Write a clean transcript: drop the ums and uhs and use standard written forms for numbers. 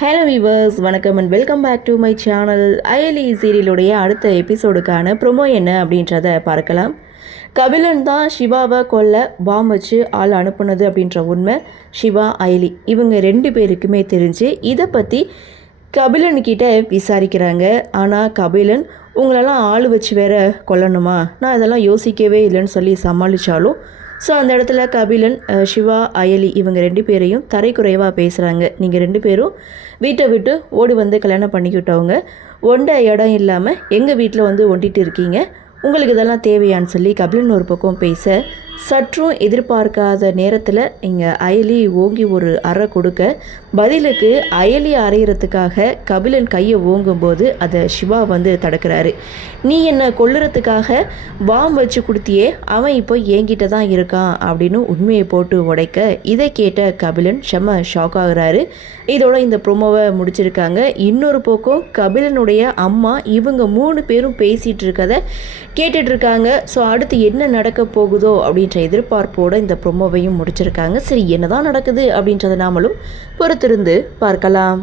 Hello viewers, வணக்கம் and welcome back to my channel. Ayali சீரியலுடைய அடுத்த எபிசோடுக்கான ப்ரொமோ என்ன அப்படின்றத பார்க்கலாம். கபிலன் தான் சிவாவை கொல்ல பாம் வச்சு ஆள் அனுப்புனது அப்படின்ற உண்மை சிவா, அயலி இவங்க 2 பேருக்குமே தெரிஞ்சு இதை பற்றி கபிலன்கிட்ட விசாரிக்கிறாங்க. ஆனால் கபிலன் உங்களெல்லாம் ஆள் வச்சு வேற கொல்லணுமா, நான் இதெல்லாம் யோசிக்கவே இல்லைன்னு சொல்லி சமாளித்தாலும் ஸோ அந்த இடத்துல கபிலன், சிவா, அயலி இவங்க 2 பேரையும் தரைக்குறைவாக பேசுகிறாங்க. நீங்கள் 2 பேரும் வீட்டை விட்டு ஓடி வந்து கல்யாணம் பண்ணிக்கிட்டவங்க, ஒண்ட இடம் இல்லாமல் எங்கள் வீட்டில் வந்து ஒண்டிட்டு இருக்கீங்க, உங்களுக்கு இதெல்லாம் தேவையான்னு சொல்லி கபிலன் ஒரு பக்கம் பேச, சற்றும் எதிர்பார்க்காத நேரத்தில் இங்கே அயலி ஓங்கி ஒரு அறை கொடுக்க, பதிலுக்கு அயலி அறையிறதுக்காக கபிலன் கையை ஓங்கும்போது அதை சிவா வந்து தடுக்கிறாரு. நீ என்னை கொல்லுறதுக்காக பாம் வச்சு கொடுத்தியே, அவன் இப்போ என்கிட்ட தான் இருக்கான் அப்படின்னு உண்மையை போட்டு உடைக்க, இதை கேட்ட கபிலன் செம்ம ஷாக் ஆகுறாரு. இதோட இந்த ப்ரோமோவை முடிச்சிருக்காங்க. இன்னொரு பக்கம் கபிலனுடைய அம்மா இவங்க 3 பேரும் பேசிகிட்டு இருக்கதை கேட்டுட்ருக்காங்க. ஸோ அடுத்து என்ன நடக்க போகுதோ அப்படின்ற எதிர்பார்ப்போடு இந்த ப்ரோமோவையும் முடிச்சிருக்காங்க. சரி, என்னதான் நடக்குது அப்படின்றத நாமளும் பொறுத்திருந்து பார்க்கலாம்.